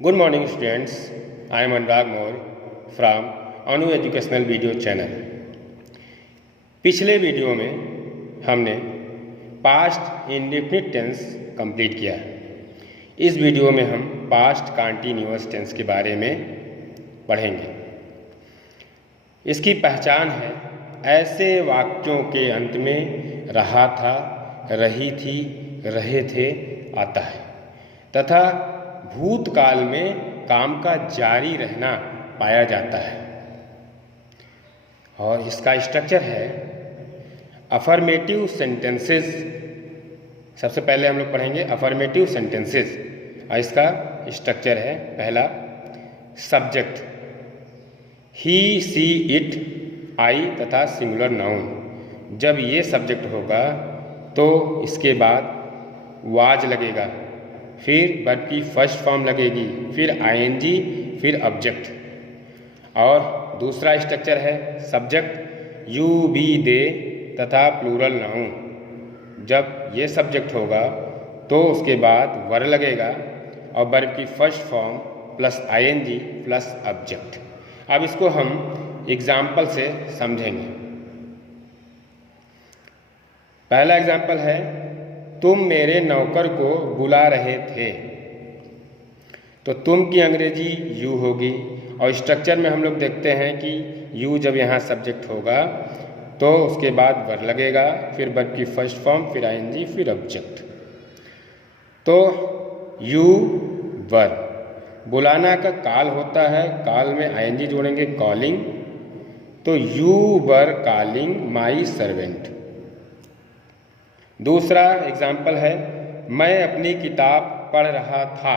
Good morning students, I am Anurag Moore from Anu educational video channel. पिछले video में हमने past indefinite tense complete किया। इस video में हम पास्ट कंटीन्यूअस टेंस के बारे में पढ़ेंगे। इसकी पहचान है ऐसे वाक्यों के अंत में रहा था, रही थी, रहे थे आता है तथा भूतकाल में काम का जारी रहना पाया जाता है। और इसका स्ट्रक्चर है अफर्मेटिव सेंटेंसेस। सबसे पहले हम लोग पढ़ेंगे अफर्मेटिव सेंटेंसेस और इसका स्ट्रक्चर है पहला subject he, C, it, I तथा सिंगुलर नाउन। जब ये सब्जेक्ट होगा तो इसके बाद वाज लगेगा, फिर वर्ब की फर्स्ट फॉर्म लगेगी, फिर आईएनजी, फिर ऑब्जेक्ट। और दूसरा स्ट्रक्चर है सब्जेक्ट यू, बी, दे तथा प्लूरल नाउन। जब ये सब्जेक्ट होगा तो उसके बाद वर्ब लगेगा और वर्ब की first form plus ING plus object. अब इसको हम एग्जाम्पल से समझेंगे। पहला एग्जाम्पल है तुम मेरे नौकर को बुला रहे थे। तो तुम की अंग्रेजी यू होगी और स्ट्रक्चर में हम लोग देखते हैं कि यू जब यहाँ सब्जेक्ट होगा तो उसके बाद वर्ब लगेगा, फिर वर्ब की फर्स्ट फॉर्म, फिर आईएनजी, फिर ऑब्जेक्ट। तो यू वर्ब, बुलाना का काल होता है, काल में आईएनजी जोड़ेंगे कॉलिंग। तो you were calling my servant. दूसरा एग्जाम्पल है मैं अपनी किताब पढ़ रहा था।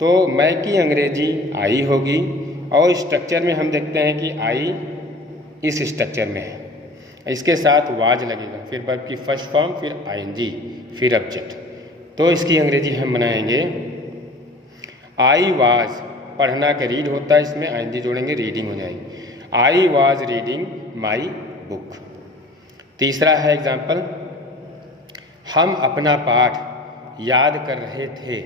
तो मैं की अंग्रेजी आई होगी और स्ट्रक्चर में हम देखते हैं कि आई इस स्ट्रक्चर में है, इसके साथ वाज लगेगा, फिर वर्ब की फर्स्ट फॉर्म, फिर आईएनजी, फिर ऑब्जेक्ट। तो इसकी अंग्रेजी हम बनाएंगे आई वाज, पढ़ना का रीड होता है, इसमें आईएनजी जोड़ेंगे, रीडिंग हो जाएगी। I was reading my book. तीसरा है एग्जाम्पल हम अपना पाठ याद कर रहे थे।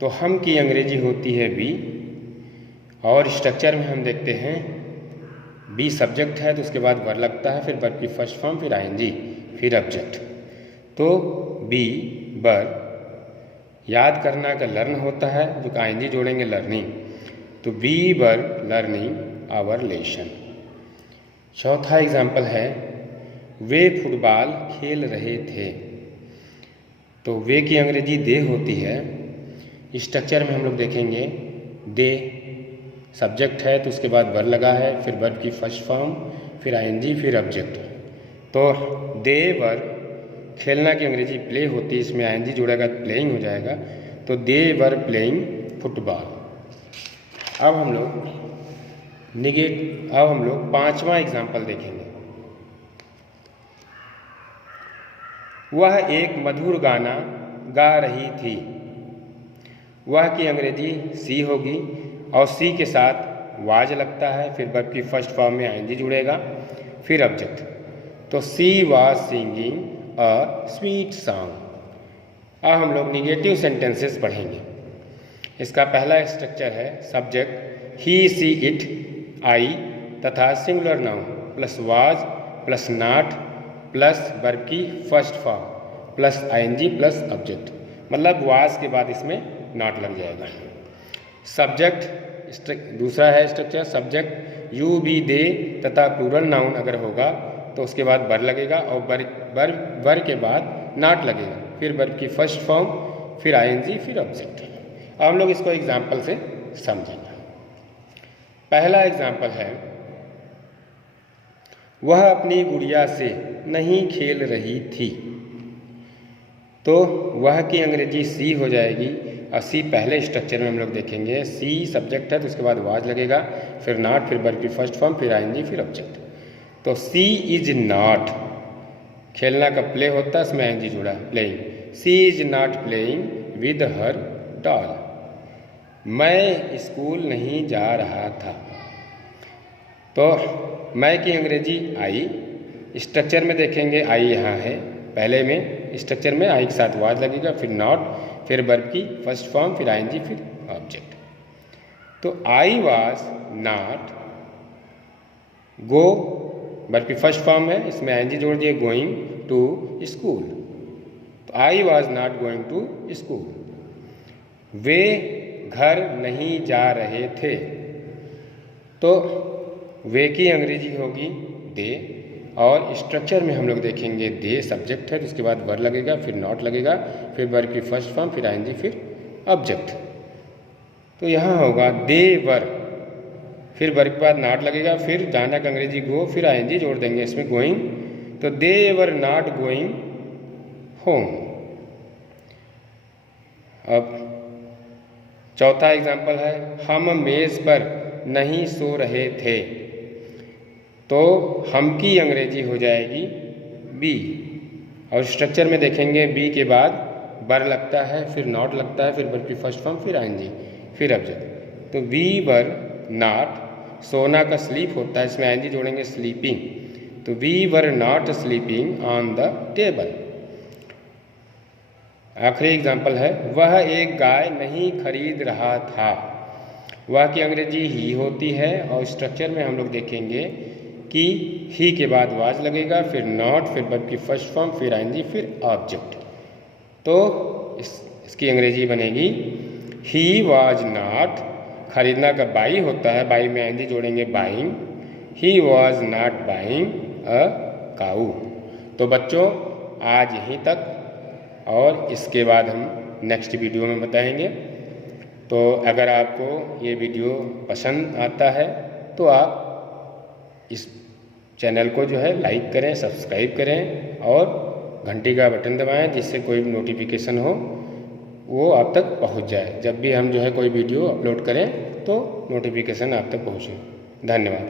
तो हम की अंग्रेजी होती है बी और स्ट्रक्चर में हम देखते हैं बी सब्जेक्ट है तो उसके बाद वर्ब लगता है, फिर वर्ब की फर्स्ट फॉर्म, फिर आईएनजी, फिर ऑब्जेक्ट। तो बी वर्ब, याद करना का लर्न होता है जो आईएनजी जोड़ेंगे लर्निंग। तो be verb learning our lesson. चौथा एग्जाम्पल है वे फुटबॉल खेल रहे थे। तो वे की अंग्रेजी दे होती है, स्ट्रक्चर में हम लोग देखेंगे दे सब्जेक्ट है तो उसके बाद वर्ब लगा है, फिर वर्ब की फर्स्ट फॉर्म, फिर आईएनजी, फिर ऑब्जेक्ट। तो दे वर्ब, खेलना की अंग्रेजी प्ले होती है, इसमें आईएनजी जोड़ेगा प्लेइंग हो जाएगा। तो दे वर प्लेइंग फुटबॉल। अब हम लोग पांचवा एग्जाम्पल देखेंगे। वह एक मधुर गाना गा रही थी। वह की अंग्रेजी सी होगी और सी के साथ वाज लगता है, फिर वर्ब की फर्स्ट फॉर्म में आईएनजी जुड़ेगा, फिर ऑब्जेक्ट। तो she was singing a sweet song. अब हम लोग निगेटिव सेंटेंसेस पढ़ेंगे। इसका पहला स्ट्रक्चर है subject he, C, it, I तथा singular noun plus was plus not plus verb की first form plus ING plus object. मतलब वाज के बाद इसमें नॉट लग जाएगा। सब्जेक्ट दूसरा है structure subject you, we, they तथा प्लूरल नाउन अगर होगा तो उसके बाद वर्ब लगेगा और वर्ब के बाद नॉट लगेगा, फिर वर्ब की फर्स्ट फॉर्म, फिर आईएनजी, फिर ऑब्जेक्ट। अब हम लोग इसको एग्जाम्पल से समझेंगे। पहला एग्जाम्पल है वह अपनी गुड़िया से नहीं खेल रही थी। तो वह की अंग्रेजी सी हो जाएगी और सी पहले स्ट्रक्चर में हम लोग देखेंगे सी सब्जेक्ट है तो उसके बाद वाज लगेगा, फिर नॉट, फिर वर्ब की फर्स्ट फॉर्म, फिर आईएनजी, फिर ऑब्जेक्ट। तो सी इज नॉट, खेलना का प्ले होता है, इसमें आईएनजी जुड़ा playing. She is not playing with her doll. मैं स्कूल नहीं जा रहा था। तो मैं की अंग्रेजी आई, स्ट्रक्चर में देखेंगे आई यहाँ है, पहले में स्ट्रक्चर में आई के साथ वाज लगेगा, फिर नॉट, फिर वर्ब की फर्स्ट फॉर्म, फिर आईएनजी, फिर ऑब्जेक्ट। तो I was not, go verb की फर्स्ट फॉर्म है, इसमें एनजी जोड़ दिए, गोइंग टू स्कूल। तो I was not going to school. वे घर नहीं जा रहे थे। तो वे की अंग्रेजी होगी दे, और स्ट्रक्चर में हम लोग देखेंगे दे सब्जेक्ट है, उसके बाद वर लगेगा, फिर नॉट लगेगा, फिर वर्ब की फर्स्ट फॉर्म, फिर आईएनजी, फिर ऑब्जेक्ट। तो यहाँ होगा दे वर, फिर वर्ब के बाद नॉट लगेगा, फिर जाना का अंग्रेजी गो, फिर आईएनजी जोड़ देंगे इसमें गोइंग। तो दे वर नॉट गोइंग होम। अब चौथा एग्जाम्पल है, हम मेज़ पर नहीं सो रहे थे। तो हम की अंग्रेजी हो जाएगी बी, और स्ट्रक्चर में देखेंगे बी के बाद वर लगता है, फिर नॉट लगता है, फिर वर्ब की फर्स्ट फॉर्म, फिर आईएनजी, फिर ऑब्जेक्ट। तो वी वर नॉट, सोना का स्लीप होता है, इसमें आईएनजी जोड़ेंगे स्लीपिंग। तो we were not sleeping on the table. आखिरी एग्जाम्पल है, वह एक गाय नहीं खरीद रहा था। वह की अंग्रेजी ही होती है, और स्ट्रक्चर में हम लोग देखेंगे कि ही के बाद वाज लगेगा, फिर नॉट, फिर वर्ब की फर्स्ट फॉर्म, फिर आईएनजी, फिर ऑब्जेक्ट। तो इसकी अंग्रेजी बनेगी ही वाज नॉट, खरीदना का बाई होता है, बाई में आईएनजी जोड़ेंगे buying, he was not buying a cow. तो बच्चों आज यहीं तक, और इसके बाद हम नेक्स्ट वीडियो में बताएंगे। तो अगर आपको ये वीडियो पसंद आता है तो आप इस चैनल को जो है लाइक करें, सब्सक्राइब करें, और घंटी का बटन दबाएं, जिससे कोई भी नोटिफिकेशन हो वो आप तक पहुंच जाए। जब भी हम जो है कोई वीडियो अपलोड करें तो नोटिफिकेशन आप तक पहुंचे। धन्यवाद।